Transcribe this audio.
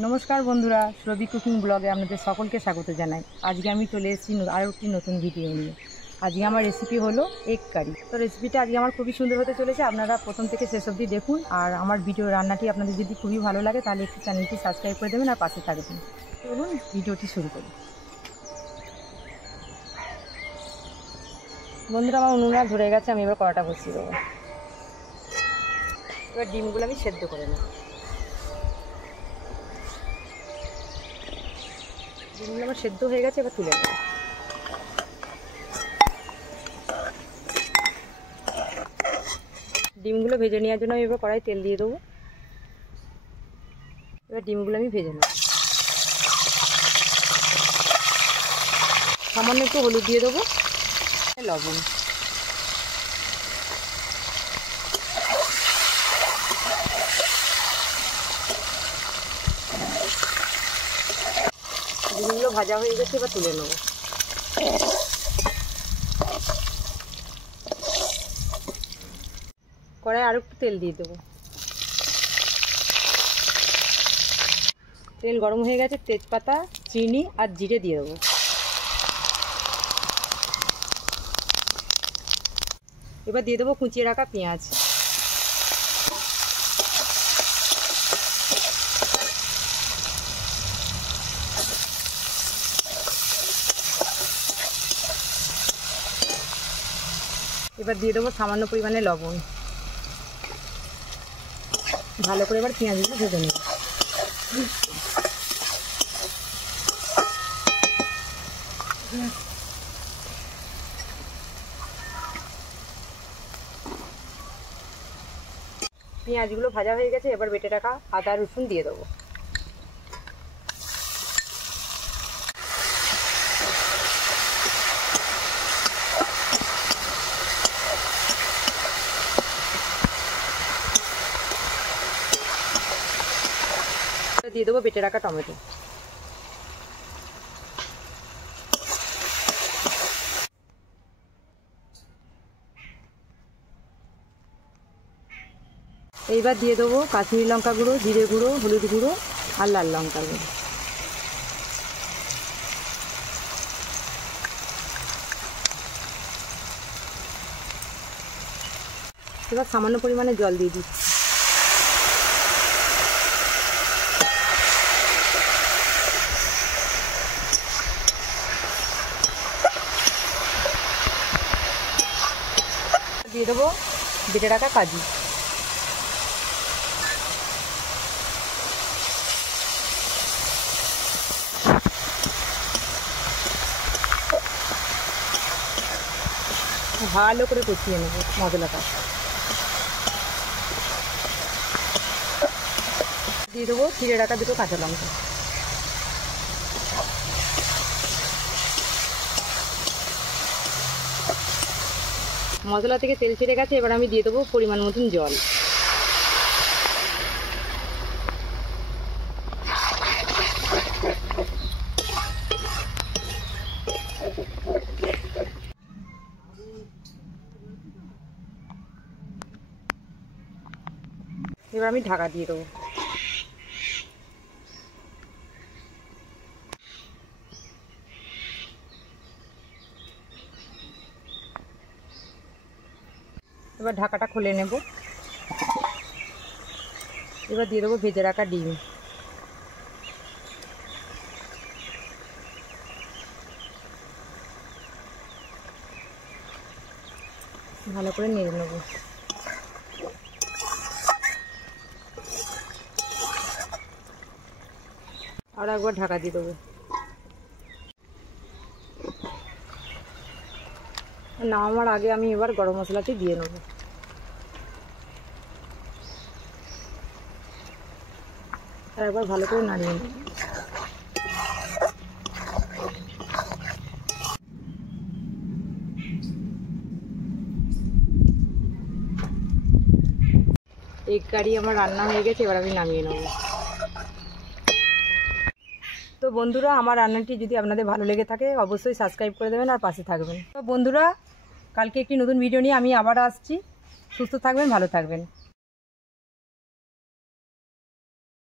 नमस्कार बंधुरा सुरभि कुकिंग ब्लगे आपनादेर सकलके स्वागत जानाई। आज के आमी चले एसेछि आरो एकटी नतुन भिडियो निये। आज के आमार रेसिपि हलो एग कारि। तो रेसिपिटा आज आमार खूबই सुंदर होते चलेছে। आपनारा प्रथम থেকে শেষ অবধি দেখুন আর আমার ভিডিও রান্নাটি আপনাদের যদি খুবই ভালো লাগে তাহলে একটু চ্যানেলটি সাবস্ক্রাইব করে দেবেন আর পাশে থাকবেন। চলুন ভিডিওটি শুরু করি। বন্ধুরা আমার উনুনটা ধরে গেছে, আমি এবার কড়াটা বসিয়ে দেবো। এবার ডিমগুলো আমি সেদ্ধ করে নেব। ডিমগুলো আমার সেদ্ধ হয়ে গেছে, এবার তুলে নেব। ডিমগুলো ভেজে নেওয়ার জন্য আমি এবার কড়াই তেল দিয়ে দেবো। এবার ডিমগুলো আমি ভেজে নেব। সামান্য একটু হলুদ দিয়ে দেবো, লবণ। ডিমগুলো ভাজা হয়ে গেছে, এবার তুলে নেব। কড়াই আর একটু তেল দিয়ে দেবো। তেল গরম হয়ে গেছে, তেজপাতা, চিনি আর জিরে দিয়ে দেবো। এবার দিয়ে দেবো কুচিয়ে রাখা পেঁয়াজ। এবার দিয়ে দেবো সামান্য পরিমাণে লবণ। ভালো করে এবার পেঁয়াজগুলো ভেজে নেব। পেঁয়াজগুলো ভাজা হয়ে গেছে, এবার বেটে রাখা আদা রসুন দিয়ে দেবো। দিয়ে দেবো বেটে রাখা টমেটো। এইবার দিয়ে দেবো কাশ্মীরি লঙ্কা গুঁড়ো, জিরে গুঁড়ো, হলুদ গুঁড়ো আর লাল লঙ্কা গুঁড়ো। এবার সামান্য পরিমাণে জল দিয়ে দিচ্ছি। দিয়ে দেবো বেটে রাখা কাজু। ভালো করে কষিয়ে নেব মশলাটা। দিয়ে দেবো চিড়ে রাখা দুটো কাঁচা লঙ্কা। মশলা থেকে তেল ছেড়ে গেছে, এবার আমি দিয়ে দেবো পরিমাণ মতন জল। এবার আমি ঢাকা দিয়ে দেবো। এবার ঢাকাটা খুলে নেব। এবার দিয়ে দেবো ভেজে রাখা ডিম। ভালো করে নেড়ে নেব। আর একবার ঢাকা দিয়ে দেবো। নামানোর আগে আমি এবার গরম মশলাটি দিয়ে নেব। আর একবার ভালো করে নাড়িয়ে নেব। এগ কারি আমার রান্না হয়ে গেছে, এবার আমি নামিয়ে নেব। তো বন্ধুরা আমার রান্নাটি যদি আপনাদের ভালো লেগে থাকে অবশ্যই সাবস্ক্রাইব করে দেবেন আর পাশে থাকবেন। তো বন্ধুরা কালকে একটি নতুন ভিডিও নিয়ে আমি আবার আসছি। সুস্থ থাকবেন, ভালো থাকবেন।